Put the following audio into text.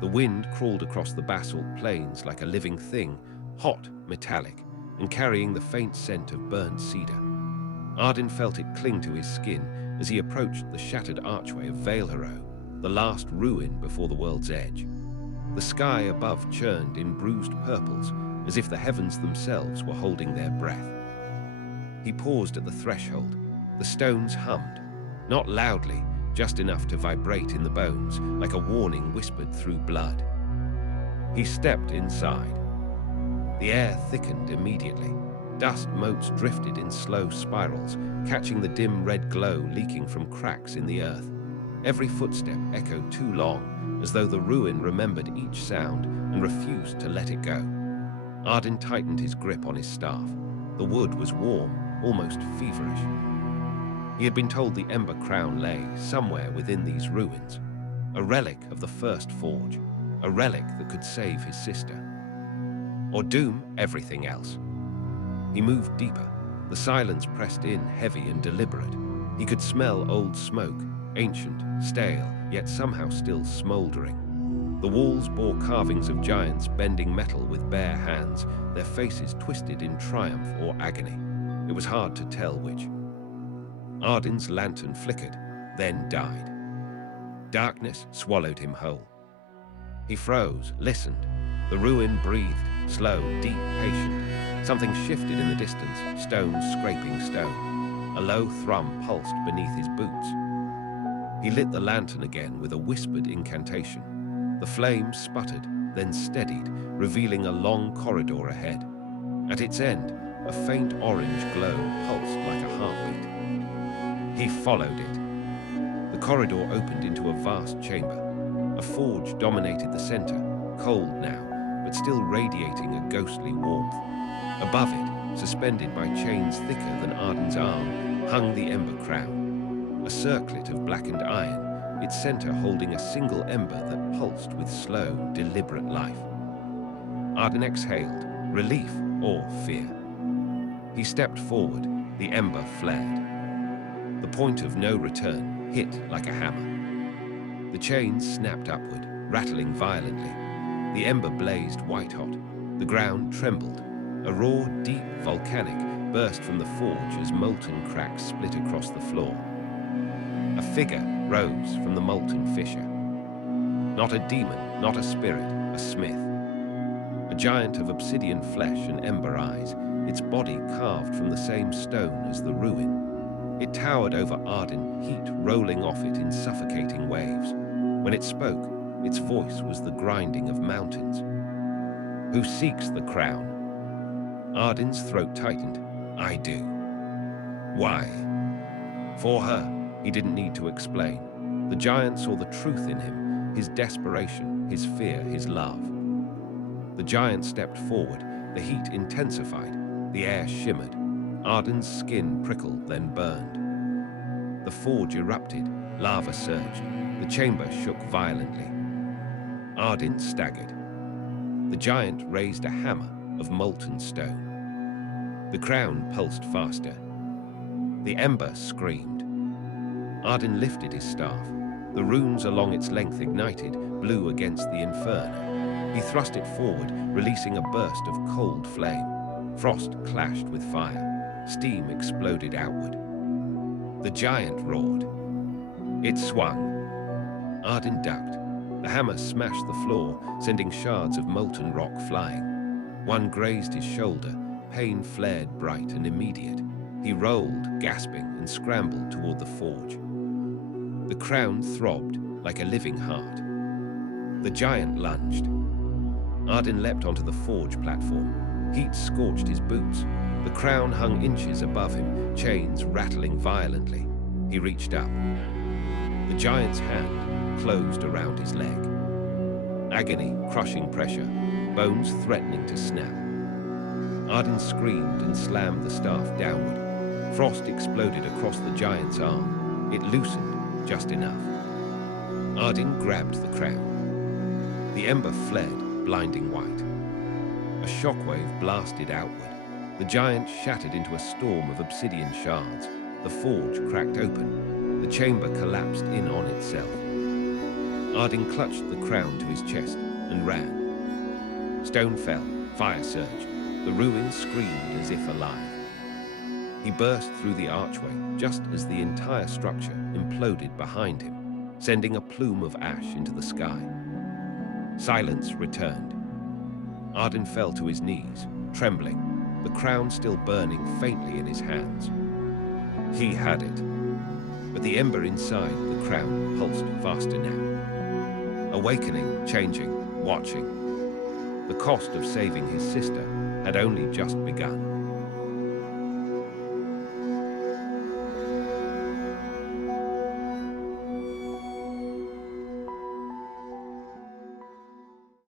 The wind crawled across the basalt plains like a living thing, hot, metallic, and carrying the faint scent of burnt cedar. Ardyn felt it cling to his skin as he approached the shattered archway of Vaelharrow, the last ruin before the world's edge. The sky above churned in bruised purples, as if the heavens themselves were holding their breath. He paused at the threshold. The stones hummed, not loudly, just enough to vibrate in the bones, like a warning whispered through blood. He stepped inside. The air thickened immediately. Dust motes drifted in slow spirals, catching the dim red glow leaking from cracks in the earth. Every footstep echoed too long, as though the ruin remembered each sound and refused to let it go. Ardyn tightened his grip on his staff. The wood was warm, almost feverish. He had been told the Ember Crown lay somewhere within these ruins, a relic of the first forge, a relic that could save his sister, or doom everything else. He moved deeper. The silence pressed in, heavy and deliberate. He could smell old smoke, ancient, stale, yet somehow still smoldering. The walls bore carvings of giants bending metal with bare hands, their faces twisted in triumph or agony. It was hard to tell which. Ardyn's lantern flickered, then died. Darkness swallowed him whole. He froze, listened. The ruin breathed, slow, deep, patient. Something shifted in the distance, stone scraping stone. A low thrum pulsed beneath his boots. He lit the lantern again with a whispered incantation. The flame sputtered, then steadied, revealing a long corridor ahead. At its end, a faint orange glow pulsed like a heartbeat. He followed it. The corridor opened into a vast chamber. A forge dominated the center, cold now, but still radiating a ghostly warmth. Above it, suspended by chains thicker than Ardyn's arm, hung the Ember Crown, a circlet of blackened iron, its center holding a single ember that pulsed with slow, deliberate life. Ardyn exhaled, relief or fear. He stepped forward, the ember flared. The point of no return hit like a hammer. The chains snapped upward, rattling violently. The ember blazed white-hot. The ground trembled. A roar, deep, volcanic, burst from the forge as molten cracks split across the floor. A figure rose from the molten fissure. Not a demon, not a spirit, a smith. A giant of obsidian flesh and ember eyes, its body carved from the same stone as the ruin. It towered over Ardyn, heat rolling off it in suffocating waves. When it spoke, its voice was the grinding of mountains. Who seeks the crown? Ardyn's throat tightened. I do. Why? For her. He didn't need to explain. The giant saw the truth in him, his desperation, his fear, his love. The giant stepped forward, the heat intensified, the air shimmered. Ardyn's skin prickled, then burned. The forge erupted, lava surged, the chamber shook violently. Ardyn staggered. The giant raised a hammer of molten stone. The crown pulsed faster. The ember screamed. Ardyn lifted his staff. The runes along its length ignited, blue against the inferno. He thrust it forward, releasing a burst of cold flame. Frost clashed with fire. Steam exploded outward. The giant roared. It swung. Ardyn ducked. The hammer smashed the floor, sending shards of molten rock flying. One grazed his shoulder. Pain flared bright and immediate. He rolled, gasping, and scrambled toward the forge. The crown throbbed like a living heart. The giant lunged. Ardyn leapt onto the forge platform. Heat scorched his boots. The crown hung inches above him, chains rattling violently. He reached up. The giant's hand closed around his leg. Agony, crushing pressure, bones threatening to snap. Ardyn screamed and slammed the staff downward. Frost exploded across the giant's arm. It loosened just enough. Ardyn grabbed the crown. The ember fled, blinding white. A shockwave blasted outward. The giant shattered into a storm of obsidian shards. The forge cracked open. The chamber collapsed in on itself. Ardyn clutched the crown to his chest and ran. Stone fell, fire surged. The ruins screamed as if alive. He burst through the archway just as the entire structure imploded behind him, sending a plume of ash into the sky. Silence returned. Ardyn fell to his knees, trembling, the crown still burning faintly in his hands. He had it, but the ember inside the crown pulsed faster now. Awakening, changing, watching. The cost of saving his sister had only just begun.